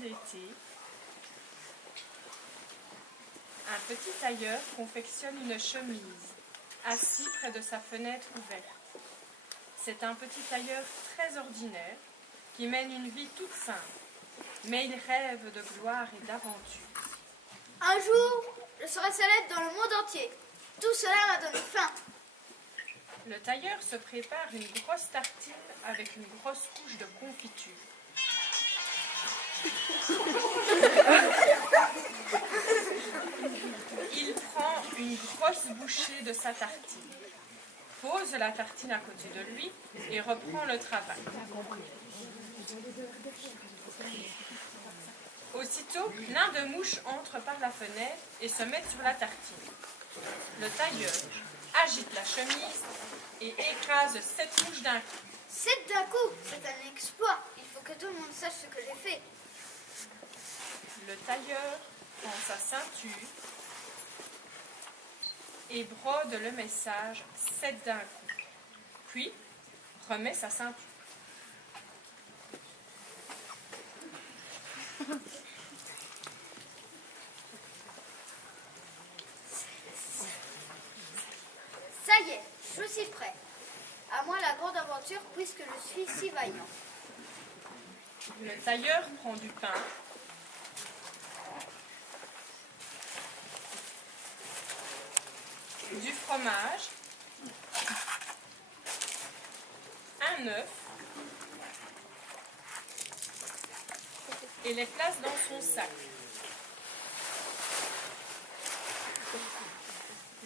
d'été, un petit tailleur confectionne une chemise, assis près de sa fenêtre ouverte. C'est un petit tailleur très ordinaire qui mène une vie toute simple, mais il rêve de gloire et d'aventure. Un jour, je serai célèbre dans le monde entier. Tout cela m'a donné faim. Le tailleur se prépare une grosse tartine avec une grosse couche de confiture. Il prend une grosse bouchée de sa tartine, pose la tartine à côté de lui et reprend le travail. Aussitôt, plein de mouches entrent par la fenêtre et se mettent sur la tartine. Le tailleur agite la chemise et écrase 7 mouches d'un coup. 7 d'un coup, c'est un exploit. Il faut que tout le monde sache ce que j'ai fait. Le tailleur prend sa ceinture et brode le message 7 d'un coup, puis remet sa ceinture. Ça y est, je suis prêt. À moi la grande aventure puisque je suis si vaillant. Le tailleur prend du pain, du fromage, un œuf et les place dans son sac.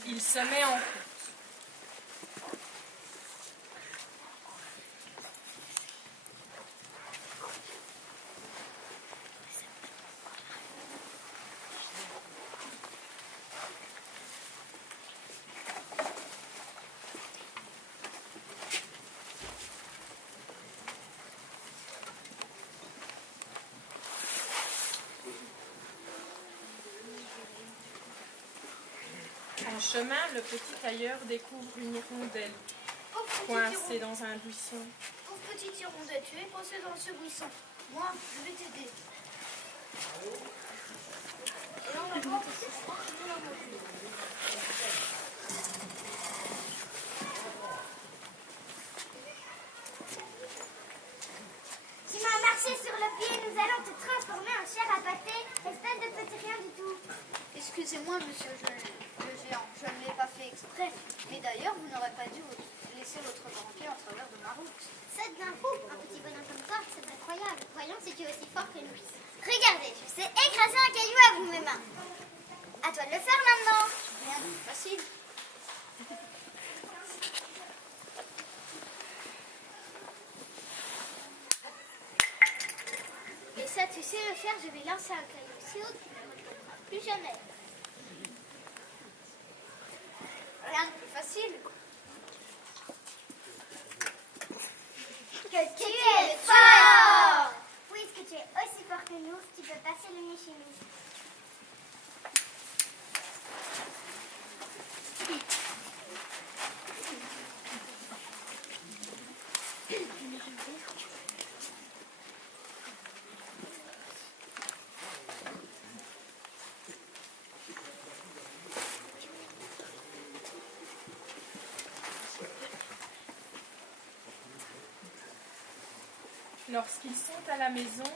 Il se met en route. En chemin, le petit tailleur découvre une hirondelle coincée dans un buisson. Pauvre petite hirondelle, tu es coincée dans ce buisson. Moi, je vais t'aider. Et on va voir si je prends toujours la voiture. Tu m'as marché sur le pied, nous allons te transformer en chair à pâté, espèce de petit rien du tout. Excusez-moi, monsieur le géant, je ne l'ai pas fait exprès. Mais d'ailleurs, vous n'aurez pas dû laisser votre banquier en travers de ma route. 7 d'un coup, un petit bonhomme comme toi, c'est incroyable. Voyons si tu es aussi fort que nous. Regardez, je sais écraser un caillou à vous, mes mains. À toi de le faire maintenant. Rien de plus facile. Et ça, tu sais le faire, je vais lancer un caillou si haut, tu ne me retrouveras plus jamais. Rien de plus facile. Que tu es fort! Puisque tu es aussi fort que nous, tu peux passer le nez chez nous. Lorsqu'ils sont à la maison,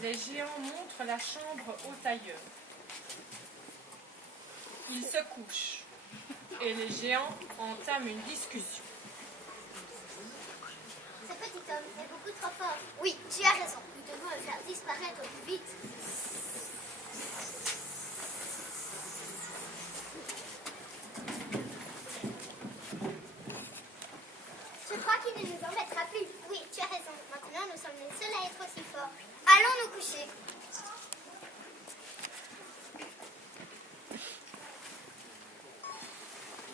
les géants montrent la chambre au tailleur. Ils se couchent et les géants entament une discussion. Ce petit homme est beaucoup trop fort. Oui, tu as raison. Nous devons le faire disparaître au plus vite. Je crois qu'il ne nous embêtera plus. Oui, tu as raison. Maintenant, nous sommes les seuls à être aussi forts. Allons nous coucher.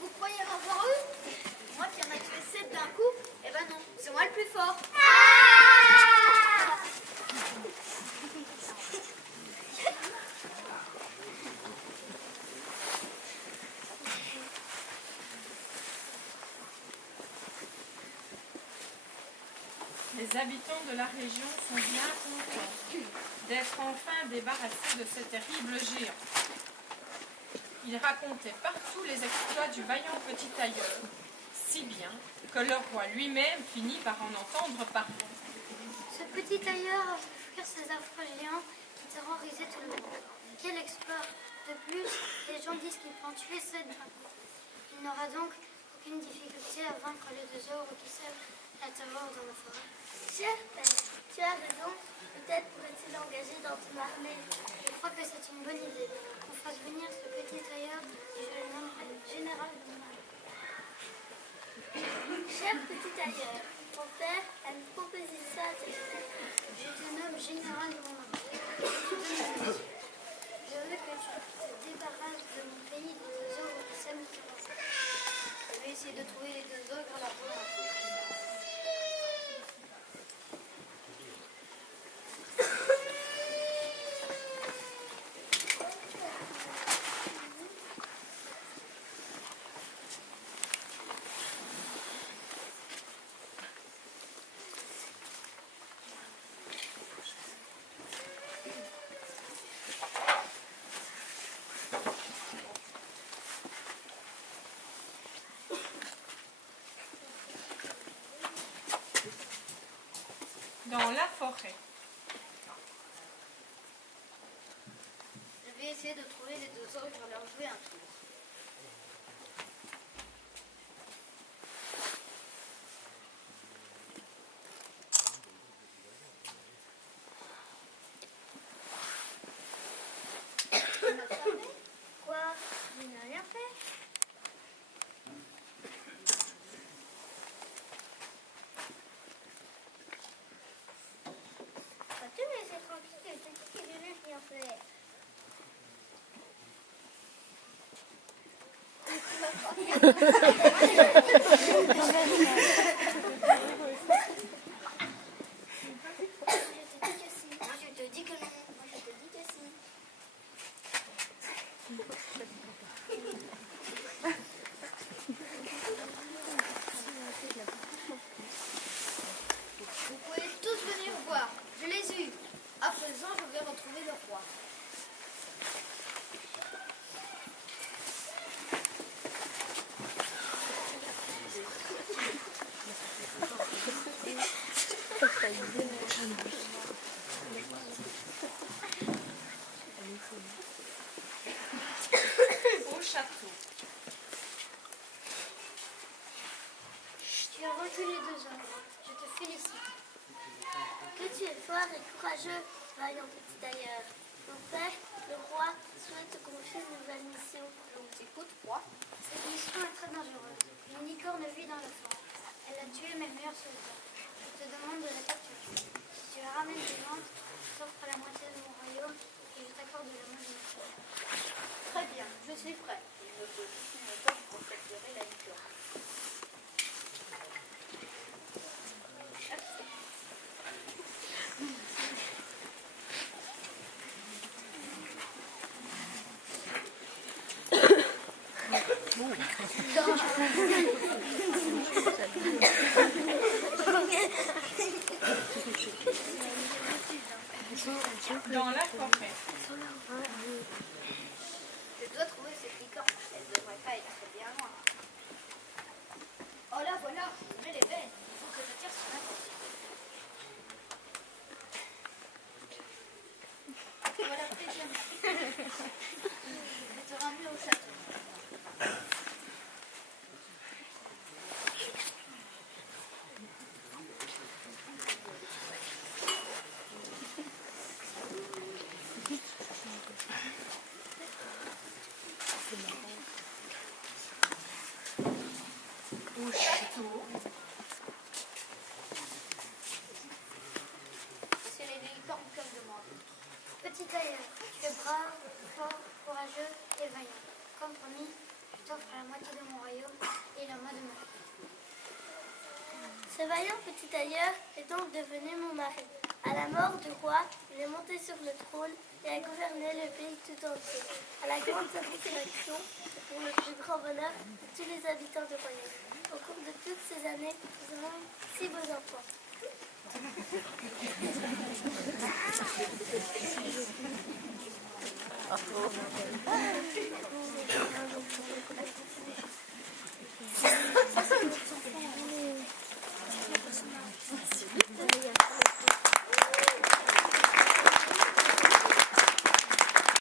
Vous croyez m'avoir eu? Moi qui en ai tué 7 d'un coup? Eh ben non, c'est moi le plus fort. Ah! Les Les habitants de la région sont bien contents d'être enfin débarrassés de ce terrible géant. Ils racontaient partout les exploits du vaillant petit tailleur, si bien que le roi lui-même finit par en entendre parler. Ce petit tailleur a fait fuir ces affreux géants qui terrorisaient tout le monde. Quel exploit! De plus, les gens disent qu'il peut en tuer 7 d'un coup. Il n'aura donc aucune difficulté à vaincre les 2 ogres qui sèment la terreur dans la forêt. Cher père, tu as raison. Peut-être pourrait-il l'engager dans ton armée. Je crois que c'est une bonne idée. On fasse venir ce petit tailleur et je le nommerai général de mon armée. Cher petit tailleur, mon père a une proposition à te faire. Je te nomme général de mon armée. Je veux que tu te débarrasses de mon pays des 2 ogres qui sèment la terreur. Je vais essayer de trouver les 2 ogres là pour l'info. Dans la forêt. Je vais essayer de trouver les 2 ogres pour leur jouer un tour. Quoi? Je n'ai rien fait. Vas-tu me laisser tranquille? Je t'ai dit que je n'ai rien fait. Je te dis que si. Moi je te dis que non. Moi, je te dis que si. Vous pouvez tous venir voir. Je les ai eus. À présent, je vais retrouver le roi. Au château. Tu as vaincu les 2 ogres. Je te félicite. Que tu es fort et courageux, vaillant petit tailleur. Mon père, le roi, souhaite te confier une nouvelle mission. Je vous écoute, roi. Cette mission est très dangereuse. Une licorne vit dans le fort. Elle a tué mes meilleurs soldats. Je te demande de la capturer. Si tu la ramènes vivante, je t'offre la moitié de mon royaume et je t'accorde la main de mon frère. Très bien, je suis prêt. Il me faut juste une méthode pour capturer la licorne. Dans la forêt. Je dois trouver cette licorne. Elle ne devrait pas être très bien loin. Oh là, voilà, je mets les veines. Il faut que je tire sur l'attention. Voilà, prisonnier. Je vais te ramener au château. Au château. C'est les licornes comme demandé. Petit tailleur, tu es brave, fort, courageux et vaillant. Comme promis, je t'offre la moitié de mon royaume et la main de ma fille. Ce vaillant petit tailleur est donc devenu mon mari. À la mort du roi, il est monté sur le trône et a gouverné le pays tout entier, à la grande satisfaction et pour le plus grand bonheur de tous les habitants du royaume. Au cours de toutes ces années, nous avons eu 6 beaux enfants.